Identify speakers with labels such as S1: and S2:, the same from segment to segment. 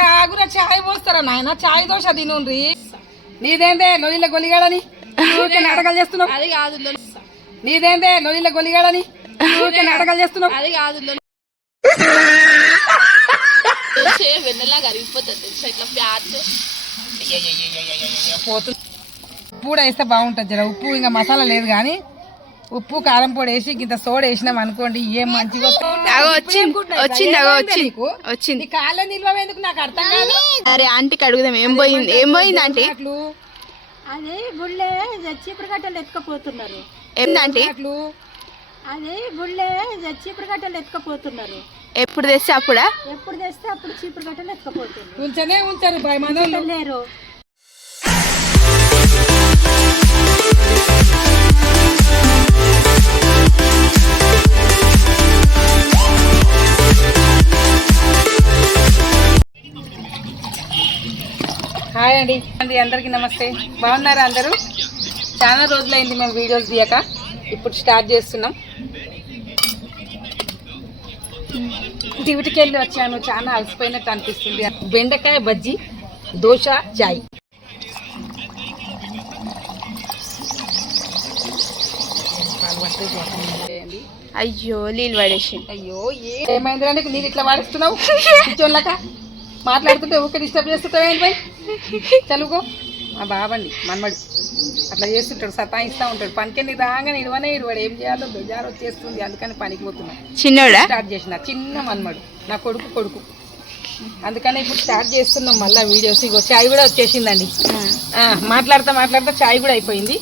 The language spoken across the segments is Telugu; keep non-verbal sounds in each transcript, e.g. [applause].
S1: ఆగురా చాయ్ పోస్తారా నాయన? చాయ్ దోశ తినుండ్రి. నీదేందే లొలిల గొలిగాడని? నాటకాలు చేస్తున్నావు.
S2: అది కాదు
S1: నీదేందే లొలిల గొలిగాడని? నాటకాలు చేస్తున్నావు.
S2: అది కాదు వెన్నెలా కరిగిపోతుంది తెలుసా? ఇట్లా ప్యాచ్.
S1: పోతుంది ఉప్పు కూడా వేస్తే బాగుంటుంది జర ఉప్పు ఇంకా మసాలా లేదు కానీ ఉప్పు కారం పొడి వేసి ఇంత సోడ వేసినాం అనుకోండి ఏం మంచిగా
S3: వచ్చింది వచ్చింది వచ్చింది
S1: కాళ్ళ నిల్వ ఎందుకు నాకు అర్థం కాదు?
S3: అరే ఆంటీకి అడుగుదాం ఏం పోయింది ఏం పోయింది ఆంటీ?
S4: అదే గుళ్ళే చీపురు కట్టలు ఎత్తుకపోతున్నారు.
S1: అట్లు
S4: అదే గుళ్ళే చీపురు కట్టలు ఎత్తుకపోతున్నారు.
S3: ఎప్పుడు తెస్తే అప్పుడా?
S4: ఎప్పుడు తెస్తే అప్పుడు చీపురు కట్టలు ఎత్తుకపోతున్నారు.
S1: ఉంచనే ఉంచారు
S4: లేరు
S1: హాయ్ అండి. అండి అందరికీ నమస్తే. బాగున్నారా అందరూ? చాలా రోజులైంది మేము వీడియోస్ తీయక. ఇప్పుడు స్టార్ట్ చేస్తున్నాం. డ్యూటీకి వెళ్ళి వచ్చాను. చాలా అలసిపోయినట్టు అనిపిస్తుంది. బెండకాయ బజ్జీ దోశ చాయ్.
S3: అయ్యో నీళ్ళు పడేసి.
S1: అయ్యో ఏమైందిరా నీకు? నీళ్ళు ఇట్లా వాడిస్తున్నావు? కూర్చోలేక మాట్లాడుతుంటే ఊకే డిస్టర్బ్ చేస్తుంటావు చలుకో మా బాబండి మన్మడి. అట్లా చేస్తుంటాడు సతాయిస్తూ ఉంటాడు. పనికి రాగానే ఇడవనే ఇడవాడు ఏం చేయాలో బెజారు వచ్చేస్తుంది. అందుకని పనికి పోతున్నా.
S3: చిన్నోడా?
S1: స్టార్ట్ చేసిన. చిన్న మన్మడు. నా కొడుకు కొడుకు. అందుకని ఇప్పుడు స్టార్ట్ చేస్తున్నాం మళ్ళీ వీడియోస్. ఇగో చాయ్ కూడా వచ్చేసిందండి. మాట్లాడుతా మాట్లాడుతా చాయ్ కూడా అయిపోయింది.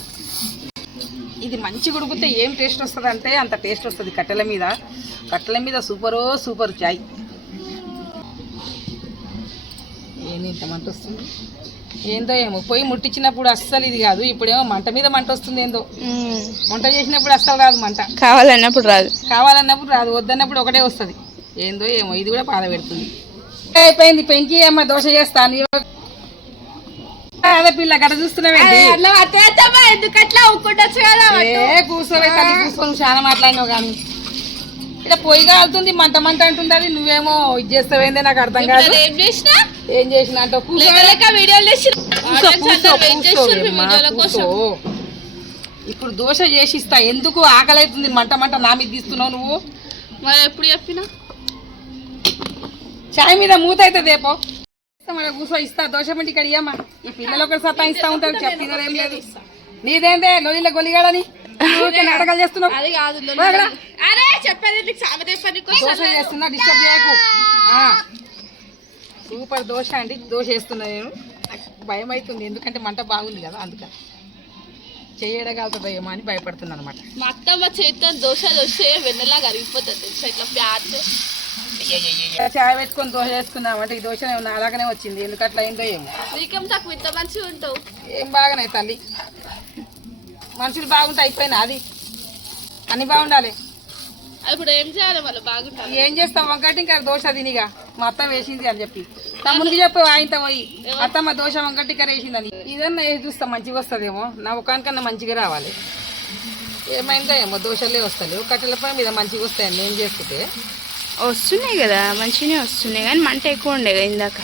S1: ఇది మంచి ఉడికితే ఏం టేస్ట్ వస్తుంది అంటే అంత టేస్ట్ వస్తుంది కట్టెల మీద. కట్టెల మీద సూపరో సూపర్ చాయ్. ఏంది ఇంత మంట వస్తుంది? ఏందో ఏమో పొయ్యి ముట్టించినప్పుడు అస్సలు ఇది కాదు ఇప్పుడేమో మంట మీద మంట వస్తుంది ఏందో. వంట చేసినప్పుడు అస్సలు రాదు మంట.
S3: కావాలన్నప్పుడు రాదు.
S1: కావాలన్నప్పుడు రాదు వద్దన్నప్పుడు ఒకటే వస్తుంది. ఏందో ఏమో ఇది కూడా బాధ పెడుతుంది. అయిపోయింది పెంకి అమ్మ దోశ చేస్తాను అదే పిల్ల గడ ఏ కూర్చోవే కూర్చొని చాలా మాట్లాడినావు కానీ. ఇలా పొయ్యి కాలుతుంది మంట మంట అంటుంది అది నువ్వేమో ఇది చేస్తావేందే నాకు అర్థం కాదు.
S2: ఏం చేసినా?
S1: ఏం చేసిన అంటే. ఇప్పుడు దోశ చేసి ఇస్తా ఎందుకు ఆకలి అవుతుంది మంట మంట నా మీద తీస్తున్నావు నువ్వు?
S2: మరి ఎప్పుడు చెప్పినా?
S1: చాయ్ మీద మూత అయితే దేపో కూర్చో ఇస్తా దోశ పిండి ఇక్కడ ఇయ్యమ్మా. ఈ పిల్లలు ఒకటి సత్తా ఇస్తా ఉంటారు చెప్పినారు ఏం లేదు. నీదేందే లొలిల గొలిగాడని? నాటకాలు చేస్తున్నావు.
S2: అది కాదు
S1: పో అక్కడ.
S2: అరే చెప్పేది నీకు సామెత పని
S1: దోశ చేస్తున్నా డిస్టర్బ్ చేయకు. సూపర్ దోశ అండి దోశ వేస్తున్నా నేను. భయం అవుతుంది ఎందుకంటే మంట బాగుంది కదా అందుకని చేయడగలుగుతుందేమో అని భయపడుతున్నాను అనమాట
S2: మా అత్తమ్మ చేతితో దోశ దోశ వెన్నెలా కరిగిపోతుంది తెలుసా? ఇట్లా ప్యాచ్
S1: చాయ్ పెట్టుకొని దోశ వేసుకున్నామంటే ఈ దోశ అలాగనే వచ్చింది ఎందుకు అట్లా అయిందో ఏమో
S2: నీకేం తక్కువ ఇంత మంచిగా ఉంటావు
S1: ఏం బాగానే తల్లి మనుషులు బాగుంటే అయిపోయినా అది. అన్ని బాగుండాలి.
S2: ఇప్పుడు ఏం చేయాలి వాళ్ళు? బాగుంటారు
S1: ఏం చేస్తాం? వంకటి ఇంకా దోశ తినిగా. మా అత్త వేసింది అని చెప్పి. తమ్ముడికి చెప్పు ఆయనతో పోయి. అత్తమ్మ దోశ వంకటి కర్రీ వేసిందని. ఇదన్నా వేసి చూస్తాం మంచిగా వస్తుందేమో. నా ఒకనికన్నా మంచిగా రావాలి. ఏమైందో ఏమో దోశలే వస్తలేవు. కట్టెల పై మీద మంచిగా వస్తాయని నేను చేసుకుంటే.
S3: వస్తున్నాయి కదా మంచిగానే వస్తున్నాయి. కానీ మంట ఎక్కువ ఉండే కదా ఇందాక.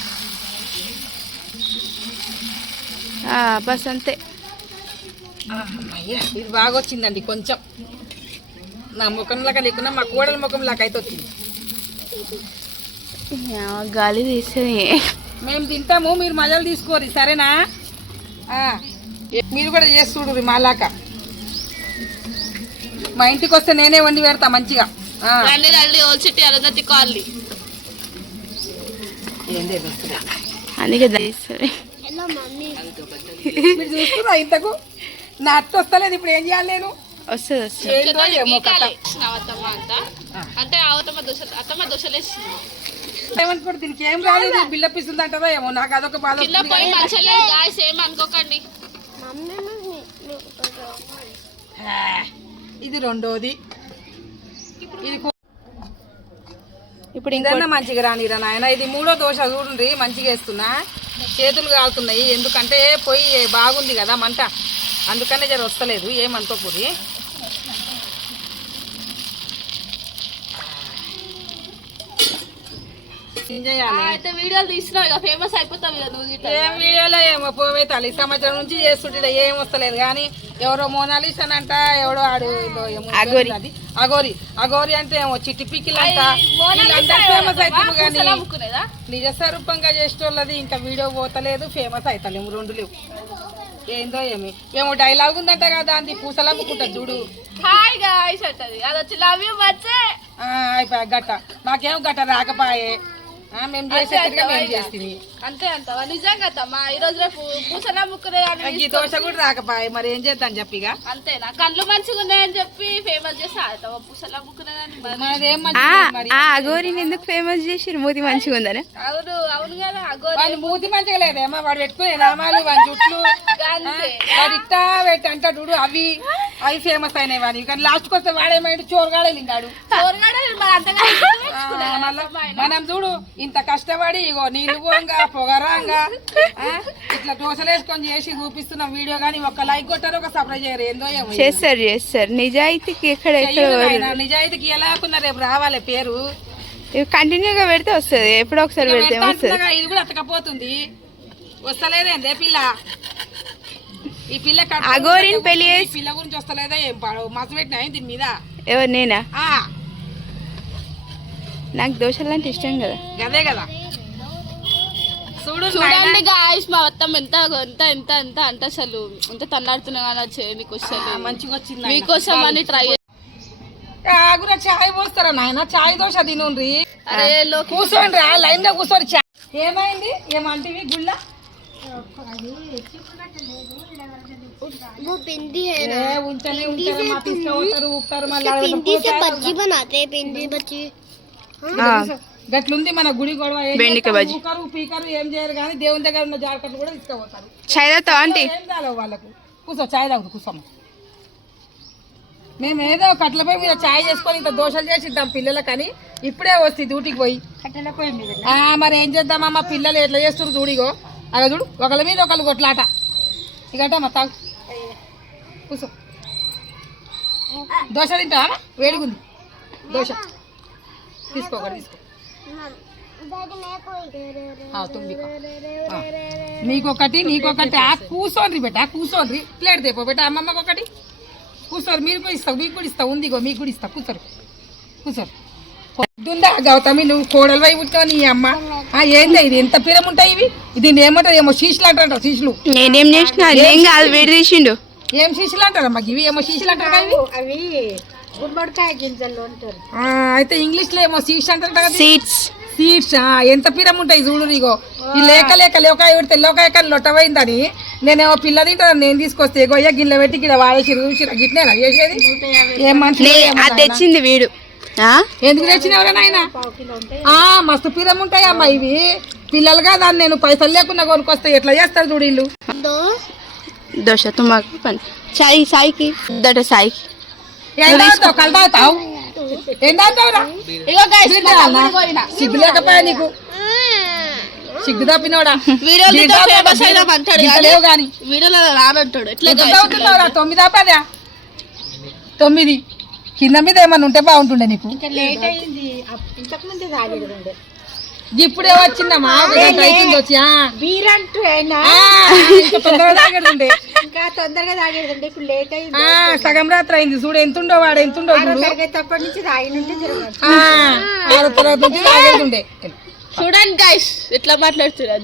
S3: ఆ, బస్ అంతే.
S1: అయ్యా ఇది బాగా వచ్చిందండి కొంచెం. నా ముఖంలాగా లేకున్నా మా కోడల ముఖం లాగా అయితే వచ్చింది.
S3: గాలి తీస్తుంది
S1: మేము తింటాము మీరు మజలు తీసుకోరు సరేనా? ఆ, మీరు కూడా చేసి చూడు మాలాక మా ఇంటికి వస్తే నేనే వండి పెడతా మంచిగా.
S2: రండి రండి ఓల్చిట్టి?
S3: అందుకే
S1: ఇంతకు? నా అత్త వస్తలేదు ఇప్పుడు ఏం చేయాలి నేను?
S3: వస్తుంది వస్తుంది.
S1: ఏమనుకోడు దీనికి ఏం రాలేదు బిల్డప్ ఇస్తుంది అంటదో ఏమో నాకు అదొక బాధ
S2: అనుకోకండి.
S1: ఇది రెండోది. ఇది
S3: ఇప్పుడు ఇంకో
S1: ఇదన్నా మంచిగా రానిరా నాయన ఇది మూడో దోశ చూడండి మంచిగా వేస్తున్నా. చేతులు కాలుతున్నాయి ఎందుకంటే పొయ్యి బాగుంది కదా మంట. అందుకనే జర వస్తలేదు ఏమనుకోకూరి ఏం చేయాలి?
S2: అయితే వీడియోలు ఫేమస్ అయిపోతావు.
S1: ఏం వీడియోలో ఏమో పోవే తల్లి సంవత్సరం నుంచి చేస్తుంటే ఏం వస్తలేదు. కానీ ఎవరో మోనాలిసన్ అంట ఎవడో ఆడు ఏమో
S3: అఘోరి.
S1: అగోరి అగోరి అంటే ఏమో చిట్టి పిక్కిలు అంట
S2: మోనాలిసా
S1: ఫేమస్? అవుతుంది కానీ
S2: పూసలు అమ్ముకునేదా
S1: నిజ స్వరూపంగా చేసేటోళ్ళది ఇంకా వీడియో పోతలేదు ఫేమస్ అవుతలేము రెండు లేవు. ఏందో ఏమి? ఏమో డైలాగ్ ఉందంట కదా అంది పూసలు అమ్ముకుంటా చూడు
S2: హాయ్ అది వచ్చి లవ్ యూ బచ్చే
S1: గట్ట. మాకేం గట్ట రాకపాయే. ఆ, మేము చేస్తుంది
S2: అంతే నిజంగా అత్తమ్మా ఈ రోజు రేపు పూసలు అమ్ముకునే అని
S1: ఈ దోశ కూడా రాకపాయే మరి ఏం చేద్దాం చెప్పిగా
S2: అంతేనా కళ్ళు మంచిగా ఉన్నాయని చెప్పి ఫేమస్ చేసి ఆడతావా పూసలు
S3: అగోరిని ఎందుకు ఫేమస్ చేసిరు మూతి మంచిగా ఉందని.
S2: అవును అవును కదా అగోరి
S1: మూతి మంచిగా లేదేమో వాడు పెట్టుకునే నామాలు వాడి జుట్లు వాడు ఇట్టా పెట్టి అంటాడు అవి. అవి ఫేమస్ అయినాయి వాడి. కానీ లాస్ట్కి వస్తే వాడేమైంది చోరుగాడే లింగాడు. మనం చూడు ఇంత కష్టపడి ఇగో నీళ్ళు పోంగా పొగరాంగా ఆ, ఇట్లా దోశలు వేసుకొని చేసి చూపిస్తున్నాం వీడియో కానీ ఒక లైక్ కొట్టారు ఒక సబ్స్క్రైబ్ చేయరు. ఏందో ఏమో.
S3: చేస్తారు చేస్తారు. నిజాయితీకి ఎక్కడ
S1: నిజాయితీకి ఎలా కున్నా రేపు రావాలి పేరు?
S3: ఇవి కంటిన్యూగా పెడితే వస్తుంది ఎప్పుడో ఒకసారి పెడితే
S1: ఇది కూడా అతకపోతుంది. వస్తలేదేందే పిల్ల? ఈ పిల్ల గురించి
S3: పెళ్ళి
S1: పిల్ల గురించి వస్తలేదా ఏం? పాడు మస పెట్టినా దీని మీద?
S3: ఎవరు నేనా?
S1: ఆ.
S3: నాకు దోశలు అంటే ఇష్టం కదా.
S1: గదే కదా. చూడు
S2: చూడండి గాయస్ మా మొత్తం ఎంత ఎంత ఎంత ఎంత అంటే అసలు ఎంత తన్నాడుతున్నా అది చేయనీకి వస్తలేదు
S1: మంచిగా వచ్చింది
S2: మీకోసం అని ట్రై
S1: ఆగురా చాయ్ పోస్తారా నాయన? చాయ్ దోశ తినుండ్రి.
S2: అరే
S1: కూర్చోండి రా లైన్లో కూర్చోండి చాయ్ ఏమైంది? ఏమంటివి? గుళ్ళ? ఏ, ఉంచలే ఉంచలే మా తీసుకుపోతారు ఊపుతారు మళ్ళీ
S3: ఆ,
S1: గట్లుంది మన గుడి గొడవ ఏం
S3: బెండకాయ
S1: చేస్తారు?
S3: బజ్జీ.
S1: ఊకరు పీకరు ఏం చేయరు కానీ దేవుని దగ్గర ఉన్న జాగ్రత్తలు కూడా తీసుకుపోతారు
S3: చాయ్ తాగుతావా ఆంటీ
S1: ఏం కాలేవు వాళ్ళకు కూర్చో చాయ్ తాగుతు కూర్చోమ్మ మేము ఏదో కట్లపై మీద చాయ్ చేసుకొని ఇంత దోశలు చేసి ఇద్దాం పిల్లలకని ఇప్పుడే వస్తుంది డ్యూటీకి పోయి మరి ఏం చేద్దామమ్మా పిల్లలు ఎట్లా చేస్తారు చూడిగో అలా చూడు ఒకళ్ళ మీద ఒకళ్ళు కొట్లాట ఇకటమ్మా తాగు కూర్చో. దోశ తింటావా? వేడిగుంది. దోశ. తీసుకో తీసుకో. నీకొకటి నీకొకటి. ఆ కూర్చోండి బెట కూర్చోండి ప్లేట్ తెపో బెట అమ్మమ్మకి ఒకటి కూర్చోరు మీరు కూడా ఇస్తావు మీకు కూడా ఇస్తావు. ఉంది ఇగో మీకు కూడా ఇస్తా. కూర్చోరు కూర్చోరు పొద్దుందా గౌతమి నువ్వు కోడలు వైపు ఉంటావు నీ అమ్మ. ఆ, ఏంది ఇది? ఎంత పిరం ఉంటాయి ఇవి? దీన్ని ఏమంటారు ఏమో? శీషులు అంటారు శీషులు.
S3: నేనేం చేసిన ఏం కాదు వేడి తీసిండు.
S1: ఏం శీషులు అంటారు అమ్మకి ఇవి ఏమో శీషులు అంటారు కదా
S4: అవి గుమ్మడికాయ గింజలు అంటారు.
S1: ఆ, అయితే ఇంగ్లీష్లో ఏమో సీడ్స్ అంటారు కదా
S3: సీట్స్
S1: సీడ్స్ ఎంత పిరం ఉంటాయి చూడు నీగో ఈ లేక లేక లేకాయ పెడితే లోకాయ కానీ లొట్టపోయిందని నేనేమో పిల్ల తింటాను నేను తీసుకొస్తే గొయ్య గిన్నె పెట్టి గిన్నె వాడేసి రుచి గిట్నేనా చేసేది? ఏం మనిషి
S3: అది తెచ్చింది వీడు. ఆ?
S1: ఎందుకు తెచ్చినవరా నాయన? మస్తు పిరం ఉంటాయి అమ్మా ఇవి. పిల్లలుగా దాన్ని నేను పైసలు లేకుండా కొనుక్కొస్తే ఎట్లా చేస్తారు చూడు వీళ్ళు
S3: దోశ తుమ్మకు పని చాయ్ సాయికి దట సాయికి
S1: సిగ్గు లేకపోయా నీకు సిగ్గు తప్పినోడా
S2: వీడియోలు
S1: దీంట్లో
S2: తీస్తే famous
S1: తాగుతావు,
S2: అయినాం అంటాడు
S1: దీంట్లో
S2: కానీ
S1: లేవు కానీ
S2: వీడియోలో రానంటాడు ఎట్లా
S1: ఎంత
S2: guys?
S1: చదువుతున్నావురా తొమ్మిదా పదా తొమ్మిది కింద మీద ఏమన్నా ఉంటే బాగుంటుండే నీకు
S4: లేట్ అయింది ఇంతకు ముందే ఉండే
S1: ఇప్పుడే వచ్చిందమ్మా
S4: అయింది.
S1: సగం చూడు ఎంతుండో వాడు ఎంతుండో తప్పటి
S2: చూడండి గైస్ ఎట్లా మాట్లాడుతున్నారు?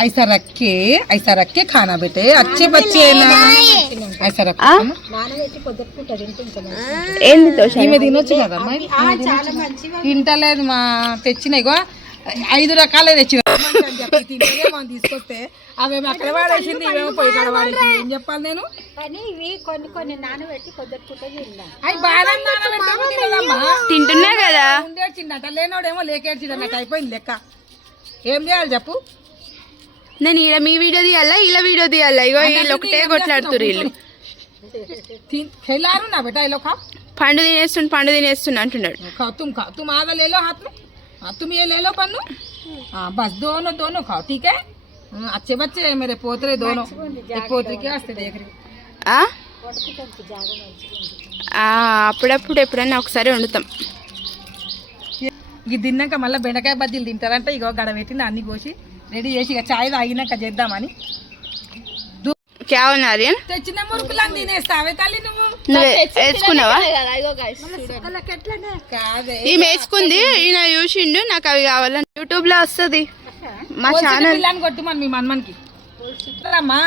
S1: ఐసా
S3: రక్కే
S4: ఐసా రక్కే ఖానా బెటే అచ్చే
S3: ఏంది
S1: తింటలేదు మా తెచ్చినాయిగో ఐదు రకాల తెచ్చిన. మనం తీసుకొస్తే అక్కడ ఏం చెప్పాలి నేను?
S3: తింటున్నా కదా?
S1: లేనోడేమో అయిపోయింది లెక్క. ఏం చేయాలి చెప్పు?
S3: నేను ఇలా మీ వీడియో తీయాలా ఇలా వీడియో తీయాలా? ఇగో వీళ్ళు ఒకటే కొట్లాడుతున్నారు వీళ్ళు.
S1: खिलारू ना बेटा ये लोग खाओ
S3: పండు తినేస్తుండు పండు తినేస్తుండు అంటున్నాడు
S1: खाओ तुम खाओ तुम आधा ले लो हाथ में हाँ तुम ये ले लो पन्नू हाँ बस दोनों दोनों खाओ ठीक है हाँ, अच्छे बच्चे हैं मेरे पोतरे दोनों एक पोतरी के वास्ते देख रही हूँ।
S3: ఆ? ఆ, అప్పుడప్పుడు ఎప్పుడైనా ఒకసారి వండుతాం
S1: ఇది తిన్నాక మళ్ళీ బెండకాయ బజ్జీలు తింటారంటే ఇగో గడ పెట్టిన అన్ని కోసి రెడీ చేసి ఇక చాయ్ తాగినాక చేద్దామని తెచ్చిన మురుకులను తినేస్తావే తల్లి నువ్వు
S3: వేసుకున్నావా ఈమె వేసుకుంది ఈయన చూసిండు నాకు అవి కావాలని యూట్యూబ్లో వస్తుంది మా ఛానల్
S1: పిల్లని కొట్టి మన మీ మన్మన్కి అమ్మా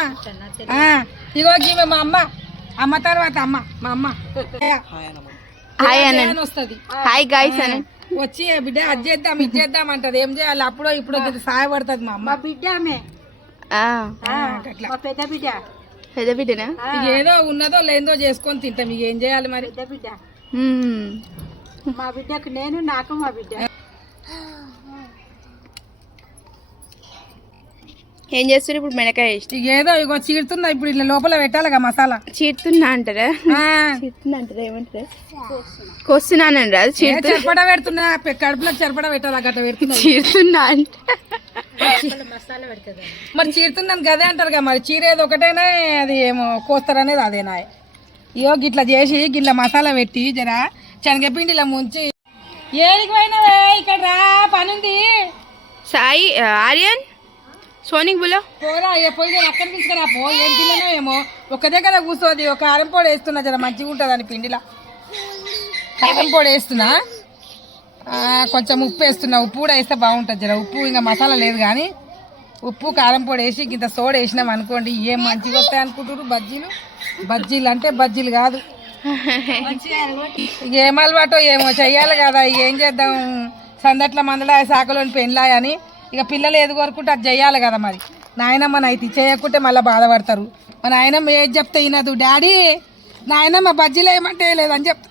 S1: ఆ, ఇగో ఈమె మా అమ్మ అమ్మ తర్వాత అమ్మ మా అమ్మ
S3: హాయ్ అనండి
S1: వస్తుంది
S3: హాయ్ గాయస్ అని
S1: వచ్చి బిడ్డ అది చేద్దాం ఇది చేద్దాం అంటది. ఏం చేయాలి? అప్పుడో ఇప్పుడో కొంచెం సహాయపడుతుంది మా అమ్మ
S4: మా బిడ్డ ఆమె. పెద్ద బిడ్డ.
S3: పెద్ద బిడ్డనా?
S1: ఏదో ఉన్నదో లేదో చేసుకొని తింటాం. ఇక ఏం చేయాలి మరి?
S4: పెద్ద బిడ్డ. మా బిడ్డకు నేను నాకు మా బిడ్డ.
S3: ఏం చేస్తారు ఇప్పుడు
S1: ఇక ఏదో ఇగో చీడుతున్నా ఇప్పుడు ఇట్లా లోపల పెట్టాలిగా మసాలా.
S3: చీడుతున్నా అంటారా? చీడుతున్నా అంటారా? ఏమంటారా? కోస్తున్నానండి రాదు
S1: చెరపడ పెడుతున్నా? కడుపులో చెరపడ పెట్టాలి గట్ట పెడుతున్నా?
S3: చీడుతున్నా అంటే.
S1: మరి చీరుతున్నాను గదే అంటారు కదా మరి చీరేది ఒకటేనా? అది ఏమో కోస్తారనేది అదేనా? ఇయో గిట్లా చేసి గిట్ల మసాలా పెట్టి జరా శనగపిండి ఇలా ముంచి ఏడికి పోయినవే? ఇక్కడ రా పనుంది.
S3: సాయి ఆర్యన్? సోనిక్ బులో?
S1: పోరా ఏ పోయి అక్కడ తీసుకురా పో. ఏం పిల్లనో ఏమో. ఒక దగ్గర కూర్చోది ఒక కారం పొడి వేస్తున్నా జర మంచిగా ఉంటుంది అని పిండిలా. కారం పొడి వేస్తున్నా. కొంచెం ఉప్పు వేస్తున్నా. ఉప్పు కూడా వేస్తే బాగుంటుంది జర. ఉప్పు ఇంకా మసాలా లేదు కానీ ఉప్పు కారం పొడి వేసి ఇంత సోడ వేసినాం అనుకోండి ఏం మంచిగా వస్తాయి అనుకుంటారు బజ్జీలు? బజ్జీలు అంటే బజ్జీలు కాదు. ఇక ఏం అలవాటో ఏమో చెయ్యాలి కదా. ఇక ఏం చేద్దాం? సందట్ల మందడా శాఖలోని పెళ్ళాయి అని ఇక పిల్లలు ఏది కోరుకుంటే అది చెయ్యాలి కదా మరి. నాయనమ్మ నైతి చేయకుంటే మళ్ళీ బాధపడతారు. మా నాయనమ్మ ఏది చెప్తే వినదు. డాడీ నాయనమ్మ బజ్జీలు ఏమంటే లేదని చెప్తా.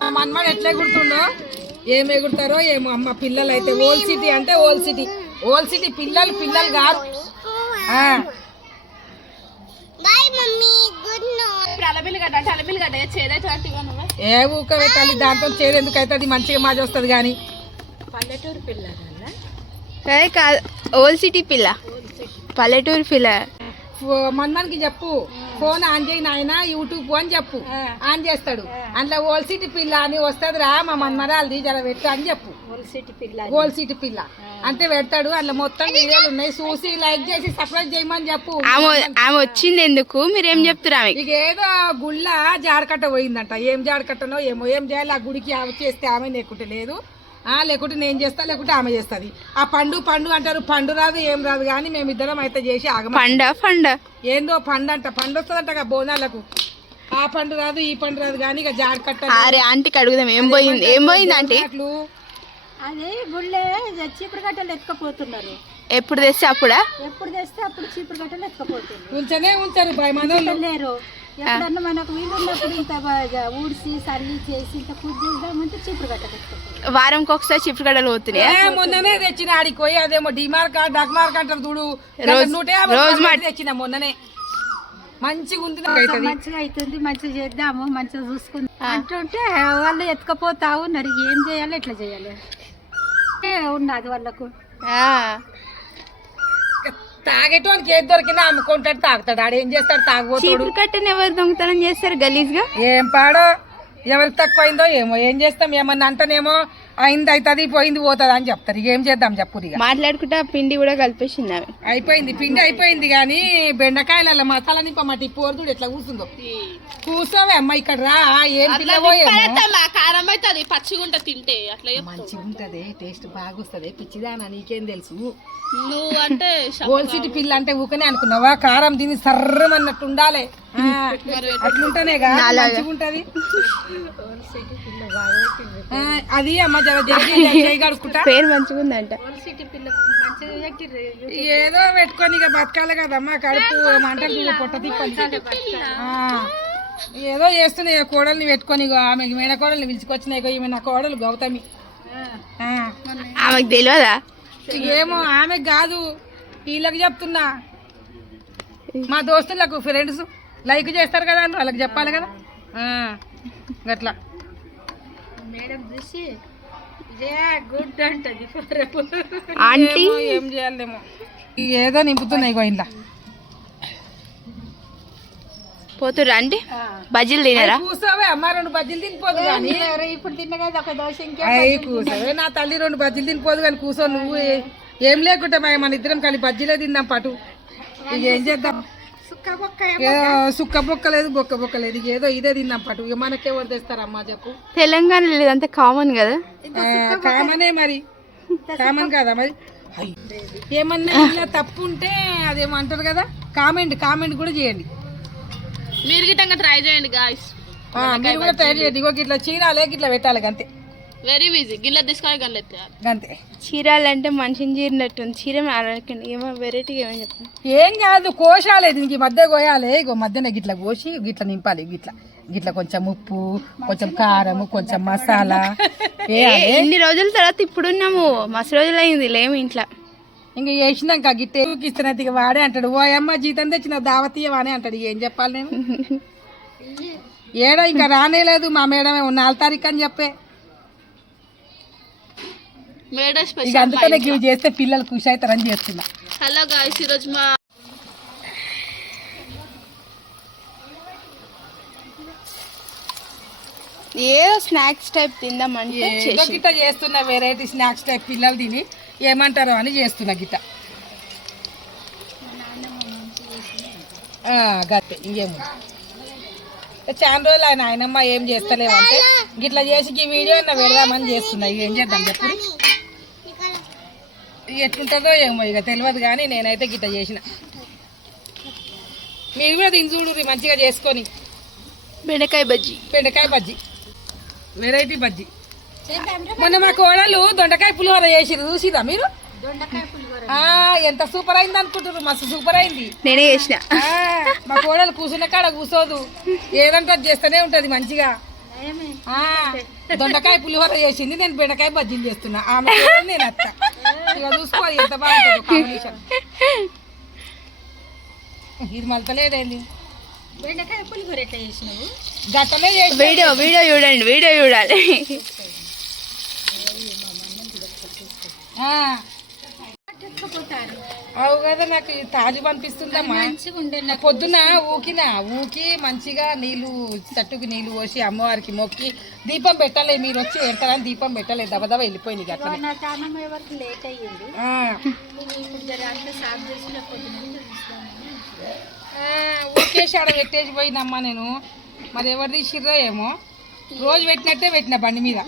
S1: మా మన్మడు ఎట్లా ఎగురుతుండో ఏం ఎగురుతారో ఏమో. అమ్మ పిల్లలు అయితే ఓల్ సిటీ అంటే ఓల్ సిటీ. ఓల్ సిటీ పిల్లలు పిల్లలు కాదు.
S2: అలబిల్లి గడ్డ అంటే అలబిల్లి గడ్డ చేదైతే
S1: ఏ ఊక పెట్టాలి? దాంతో చేదు ఎందుకు అవుతుంది మంచిగా మాజీ వస్తుంది కానీ
S4: పల్లెటూరు పిల్ల
S3: కాదు ఓల్ సిటీ పిల్ల. పల్లెటూరు పిల్ల.
S1: మన్మన్కి చెప్పు. ఫోన్ ఆన్ చేయి నాయన యూట్యూబ్ అని చెప్పు. ఆన్ చేస్తాడు. అందులో ఓల్ సిటీ పిల్ల అని వస్తుంది రా మా మన్మరాలది జర పెట్టు అని చెప్పు.
S4: సిటీ పిల్ల
S1: ఓల్ సిటీ పిల్ల. అంటే పెడతాడు. అందులో మొత్తం వీడియోలు ఉన్నాయి. చూసి లైక్ చేసి సబ్స్క్రైబ్ చేయమని చెప్పు.
S3: ఆమె వచ్చింది ఎందుకు? మీరేం చెప్తారు
S1: ఇక ఏదో గుళ్ళ జాడకట్ట పోయిందంట. ఏం జాడకట్టనో ఏమో ఏం చేయాలి? ఆ గుడికి ఆమె చేస్తే ఆమె లేకుంటే లేదు. ఆ లేకుంటే నేను చేస్తా లేకుంటే ఆమె చేస్తుంది. ఆ పండు పండు అంటారు. పండు రాదు ఏం రాదు కానీ మేమిద్దరం అయితే చేసి ఆగమ.
S3: పండ ఫండ
S1: ఏందో పండు అంట పండు వస్తుందంట బోనాలకు. ఆ పండు రాదు ఈ పండు రాదు కానీ ఇక జాడకట్ట
S3: అరే ఆంటీకి అడుగుదాం. ఏం పోయింది? ఏం పోయింది
S1: అట్లు
S4: అదే గుళ్ళే చీపురు గట్టలు ఎత్తుకపోతున్నారు.
S3: ఎప్పుడు తెస్తే అప్పుడా?
S4: ఎప్పుడు తెస్తే అప్పుడు చీపురు గట్టలు ఎత్తుకపోతున్నారు.
S1: ఉంచనే మనోళ్ళు.
S4: లేరు. ఎప్పుడన్నా మనకు వీలు ఉన్నప్పుడు ఇంత ఊడ్చి సల్లి చేసి ఇంత పూజ చేద్దామంటే చీపురు ఎత్తుకపోతారు
S3: వారంకి ఒకసారి చిప్పు గడలు పోతున్నాయి
S1: ఏ, మొన్ననే తెచ్చిన ఆడికి పోయి అదేమో డిమార్క్ డక్మార్క్ అంటారు చూడు.
S3: రోజ్-
S1: నూట యాభై. తెచ్చిన మొన్ననే. మంచిగా ఉంది.
S4: మంచిగా అవుతుంది మంచిగా చేద్దాము మంచిగా చూసుకుందాం అంటుంటే వాళ్ళు ఎత్తుకపోతా ఉన్నారు. ఏం చేయాలి ఎట్లా చేయాలి? ఉన్నది వాళ్ళకు.
S3: ఆ,
S1: తాగేటోనికి ఏది దొరికినా అమ్ముకుంటాడు తాగుతాడు. ఆడు ఏం చేస్తాడు? తాగుబోతాడు.
S3: కట్టని ఎవరు దొంగతనం చేస్తారు గలీజ్గా
S1: ఏం పాడో? ఎవరికి తక్కువైందో ఏమో ఏం చేస్తాం ఏమన్నా అంటేనేమో అయింది అవుతుంది పోయింది పోతుంది అని చెప్తారు. ఏం చేద్దాం చెప్పు
S3: మాట్లాడుకుంటా పిండి కూడా కలిపేసింది ఆమె.
S1: అయిపోయింది పిండి అయిపోయింది కానీ బెండకాయల మసాలా నింపమాట పోరుదుడు ఎట్లా కూర్చుందో. కూర్చోవే అమ్మ ఇక్కడ రా ఏం
S2: కారం అవుతుంది పచ్చిగుంట తింటే అట్లా.
S1: మంచిగా ఉంటది టేస్ట్ బాగొస్తుంది. పిచ్చిదానా నీకేం తెలుసు?
S2: నువ్వు అంటే [laughs]
S1: పిల్ల అంటే ఊకనే అనుకున్నావా? కారం దీన్ని సర్రమన్నట్టు ఉండాలి. ఆ, అట్లుంటేనేగా మంచిగా ఉంటది అది అమ్మ
S3: పేరు మంచిగా ఉందంట.
S1: ఏదో పెట్టుకొని ఇక బతకాలి కదమ్మా కడుపు మంటలు పొట్ట తిప్పాలి ఆ, ఏదో చేస్తున్నాయి కోడల్ని పెట్టుకొని ఆమె మేడ కోడల్ని పిలుచుకొచ్చినాయి ఈమె నా కోడలు గౌతమి.
S3: ఆమెకు తెలియదా
S1: ఏమో ఆమె కాదు వీళ్ళకి చెప్తున్నా. మా దోస్తులకు ఫ్రెండ్స్ లైక్ చేస్తారు కదా వాళ్ళు, వాళ్ళకి చెప్పాలి కదా. గట్లా.
S4: మేడం చూసి గుడ్ అంటది
S3: ఆంటీ?
S1: ఏం చేయాలేమో. ఏదో నింపుతున్నాయి ఇగో ఇంట్లో.
S3: పోతుర్రా అంటే బజ్జీలు తినరా?
S1: కూర్చోవే అమ్మ రెండు బజ్జీలు తినిపోదు కానీ.
S4: ఇప్పుడు తిన్నగా ఒక దోశ ఇంకే
S1: కూర్చోవే నా తల్లి రెండు బజ్జీలు తినిపోదు కానీ కూర్చో నువ్వు ఏ- లేకుంటే మన ఇద్దరం కలిసి బజ్జీలే తిందాం పటు. ఇక ఏం చేద్దాం?
S4: సుక్క బొక్క
S1: లేదు బొక్క బొక్క లేదు. ఇక ఏదో ఇదే తిందాం పటు. ఇక మనకెవరు తెస్తారమ్మా చెప్పు.
S3: తెలంగాణలో ఇదంతా కామన్ కదా.
S1: కామనే మరి. కామన్ కదా మరి. ఏమన్నా తప్పు ఉంటే అదేమంటారు కదా? కామెంట్ కామెంట్ కూడా చేయండి.
S2: మీరు గిట్టంగా ట్రై చేయండి గాయస్
S1: మీరు కూడా తయారు చేయండి. ఇగో ఇట్లా చీరాలే ఇట్లా పెట్టాలి గంతే.
S2: వెరీ ఈజీ గిన్నె తీసుకొని గన్నె
S1: గంతే.
S3: చీరాలంటే మనిషిని చీరినట్టుంది చీర అరకండి ఏమో వెరైటీగా ఏమో చెప్పండి
S1: ఏం కాదు కోశాలి. దీనికి మధ్య కోయాలి. ఇగో మధ్యన గిట్ల కోసి గిట్ల నింపాలి. గిట్ల గిట్ల కొంచెం ఉప్పు కొంచెం కారం కొంచెం మసాలా. [laughs]
S3: ఎన్ని రోజుల తర్వాత ఇప్పుడున్నాము? మస్తు రోజులు అయింది లేము ఇంట్లో.
S1: ఇంక వేసినాక గిట్టే ఇస్తున్నది ఇక వాడే అంటాడు. ఓ అమ్మ జీతం తెచ్చిన దావతీయవానే అంటాడు. ఏం చెప్పాలి నేను? [laughs] ఏడా ఇంకా రానేలేదు మా మేడమే నాలుగు తారీఖు అని చెప్పే.
S2: మేడ
S1: ఇక
S2: స్పెషల్
S1: అందుకనే ఇవి చేస్తే పిల్లలు ఖుషి అవుతారని చేస్తున్నా.
S2: హలో గాయస్ ఈరోజు మా
S3: ఏదో స్నాక్స్ టైప్ తిందామంటే
S1: ఏదో గిట్ట చేస్తున్నా వెరైటీ స్నాక్స్ టైప్ పిల్లలు తిని ఏమంటారో అని చేస్తున్నా గిట్ట. ఆ, గట్టే ఇంకేముంది చాలా రోజులు ఆయన ఆయనమ్మ ఏం చేస్తలేవంటే గిట్లా చేసి ఈ వీడియో అన్న పెడదామని చేస్తున్నా. ఏం చేద్దాం చెప్పు. ఎట్లుంటుందో ఏమో ఇక తెలియదు కానీ నేనైతే గిట్ట చేసిన. మీరు కూడా తిని చూడు మంచిగా చేసుకొని.
S3: బెండకాయ బజ్జీ.
S1: బెండకాయ బజ్జీ. వెరైటీ బజ్జీ. మొన్న మా కోడలు దొండకాయ పులిహోర చేసిరు చూసిరా మీరు? ఆ, ఎంత సూపర్ అయింది అనుకుంటున్నారు మస్తు సూపర్ అయింది.
S3: నేనే చేసిన.
S1: ఆ, మా కోడలు కూర్చున్న కాడ కూర్చోదు ఏదంటే అది చేస్తూనే ఉంటది మంచిగా. ఆ, దొండకాయ పులిహోర చేసింది నేను బెండకాయ బజ్జీలు చేస్తున్నా. ఆమె నేను అత్త. ఇక చూసుకోవాలి ఎంత బాగుంటుందో [laughs] కాంబినేషన్ ఇది మలతలేదేంది?
S4: బెండకాయ పులిహోర ఎట్లా చేసినావు?
S1: చేసి
S3: వీడియో వీడియో చూడండి వీడియో చూడాలి.
S1: అవు కదా నాకు తాజు అనిపిస్తుందమ్మా
S4: మంచిగా
S1: పొద్దున ఊకిన ఊకి మంచిగా నీళ్ళు తట్టుకు నీళ్ళు పోసి అమ్మవారికి మొక్కి దీపం పెట్టలే మీరు వచ్చి పెడతారని దీపం పెట్టలే దబదబ వెళ్ళిపోయింది ఇక అట్లనే.
S4: నా తానం వరకు లేట్ అయ్యింది?
S1: ఊకేసి ఆడ పెట్టేసి పోయినమ్మా నేను. మరి ఎవరు తీసిర్రో ఏమో. రోజు పెట్టినట్టే పెట్టిన బండి మీద.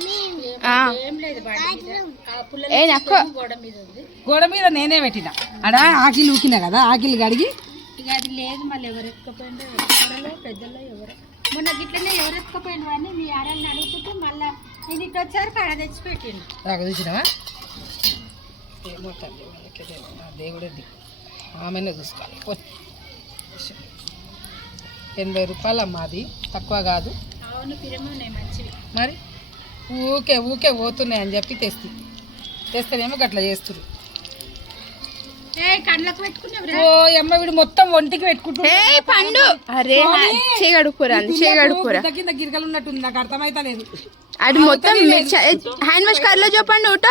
S4: గోడ మీద ఉంది.
S1: గోడ మీద నేనే పెట్టిన. ఆడ ఆకిలి ఊకిన కదా ఆకిలి కడిగి.
S4: ఇక అది లేదు మళ్ళీ ఎవరు ఎత్తుకపోయిందో ఎవరో పెద్దలో ఎవరో. మొన్న గిట్లనే ఎవరు ఎత్తుకపోయిండు అని మీ ఆడల్ని అడుగుతుంటే మళ్ళీ నేను ఇటు వచ్చారు కాడ తెచ్చి పెట్టిండు
S1: నాకు చూసినావా ఏమో తల్లి వాళ్ళకే తెలియదు. నా దేవుడే దిక్కు. ఆమెనే చూసుకోవాలి. పో. ఎనభై రూపాయలు అమ్మా అది తక్కువ కాదు. మరి? ఊకే ఊకే పోతున్నాయి అని చెప్పి తెస్తి. తెస్తేనేమో గట్లా చేస్తురు ఓ అమ్మ వీడు మొత్తం ఒంటికి పెట్టుకుంటున్నాడు
S3: పండు! అరే చేయగడుకోరా చేయగడుకోరా
S1: కింద కింద గిరకలు ఉన్నట్టుంది నాకు అర్థమైతే లేదు
S3: అది మొత్తం హ్యాండ్ వాష్ కార్లో చెప్పండి ఊట.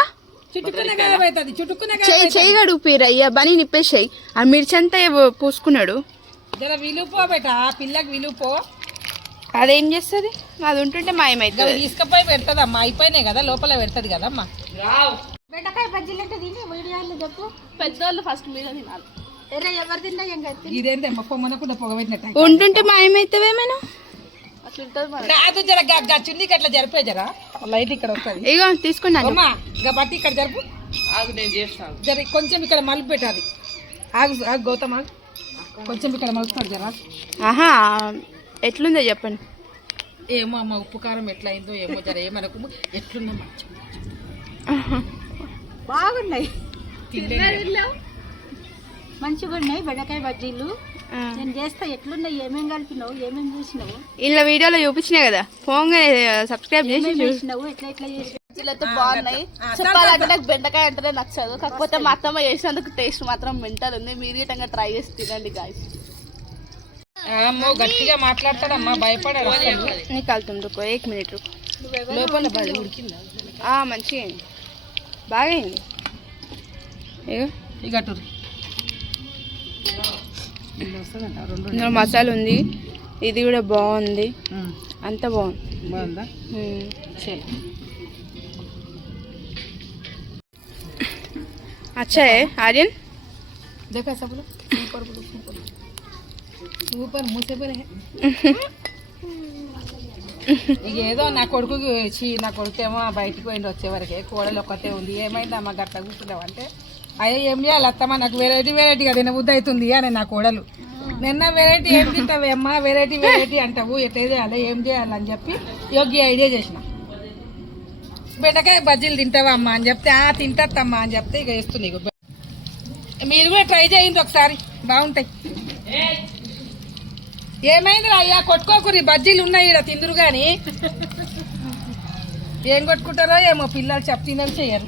S1: చుట్టుకునే గాయం అవుతుంది చుట్టుకునే గాయం
S3: చేయి చేయి గడుపురా అయ్యా బని నిప్పేసాయి. ఆ మిర్చి అంతా ఏవో పూసుకున్నాడు.
S1: జర విలుపో బేట ఆ పిల్లకి విలుపో.
S3: అదేం చేస్తుంది? అది ఉంటుంటే
S1: ఇంకా
S3: మాయమవుతుంది
S1: తీసుకపోయి పెడుతుంది అమ్మా అయిపోయినాయి కదా లోపల పెడుతుంది కదమ్మా.
S4: బెండకాయ బజ్జీలు అంటే తిని వీడియోలు చెప్పు.
S2: పెద్దోళ్ళు ఫస్ట్ మీద తినాలి.
S3: ఉంటుంటే మాయమవుతావేమైనా
S1: నాదు జర అట్లా జరిపే జరా. లైట్ ఇక్కడ వస్తుంది.
S3: ఇగో తీసుకున్నాను.
S1: బట్టి ఇక్కడ జరుపు.
S2: ఆగు నేను చేస్తాను.
S1: జర కొంచెం ఇక్కడ మలుపు పెట్టాలి. ఆగు ఆగు గౌతమ్. కొంచెం ఇక్కడ మలుపుతాడు జరా.
S3: ఆహా ఎట్లుందో చెప్పండి.
S1: ఏమో అమ్మ ఉప్పు కారం ఎట్లా అయిందో ఏమో జర ఏమనకు. ఎట్లుందమ్మా
S4: బాగున్నాయి. మంచిగా ఉన్నాయి బెండకాయ బజ్జీలు. నేను చేస్తా ఎట్లున్నాయి ఏమేం కలిపినావు ఏమేం చేసినావు?
S3: ఇలా వీడియోలో చూపించినా కదా ఫోన్గా సబ్స్క్రైబ్ చేసి
S4: చేసినావు ఎట్లా ఎట్లా
S2: అయితే బాగున్నాయి. చెప్పాలంటే నాకు బెండకాయ అంటేనే నచ్చదు. కాకపోతే మా అత్తమ్మ చేసినందుకు టేస్ట్ మాత్రం మెంటల్ ఉంది. మీరు గిట్టంగా ట్రై చేసి తినండి గాయస్
S1: అమ్మో గట్టిగా మాట్లాడతాడమ్మా భయపడాడు అసలు.
S3: నికాలుతుంది రుకో ఏక్ మినిట్ రుకో
S1: లోపల బలి ఉడికిందా
S3: ఆ, మంచిగా అయింది బాగా అయింది ఇగో
S1: ఇక అటు వస్తుందంట రెండు
S3: ఇందులో మసాలా ఉంది ఇది కూడా బాగుంది
S1: ఉమ్,
S3: అంత బాగుంది
S1: బాగుందా
S3: ఉమ్.
S1: సరే
S3: అచ్చా है आर्यन
S1: देखा सब लोग सुपर बोलो सुपर సూపర్ మూసేపలే ఇక ఏదో నా కొడుకుకి వచ్చి నా కొడుకు ఏమో బయటికి పోయింది వచ్చేవరకే. కోడలు ఒక్కతే ఉంది. ఏమైంది అమ్మ గట్ట కూర్చున్నావు అంటే అయ్యో ఏం చేయాలి అత్తమ్మ? నాకు వెరైటీ వెరైటీగా తిన బుద్ధి అవుతుంది అని నా కోడలు. నిన్న వెరైటీ ఏం తింటావు అమ్మ? వెరైటీ వెరైటీ అంటావు. ఎట్లా చేయాలి ఏం చేయాలి అని చెప్పి యోగ్య ఐడియా చేసిన. బెండకాయ బజ్జీలు తింటావా అమ్మ అని చెప్తే ఆ తింటత్తమ్మా అని చెప్తే ఇక వేస్తుంది ఇక. మీరు కూడా ట్రై చేయండి ఒకసారి. బాగుంటాయి. ఏమైంది అయ్యా? కొట్టుకోకురి బజ్జీలు ఉన్నాయి ఇక్కడ తిందురు కానీ ఏం కొట్టుకుంటారో ఏమో పిల్లలు చెప్ చేయరు.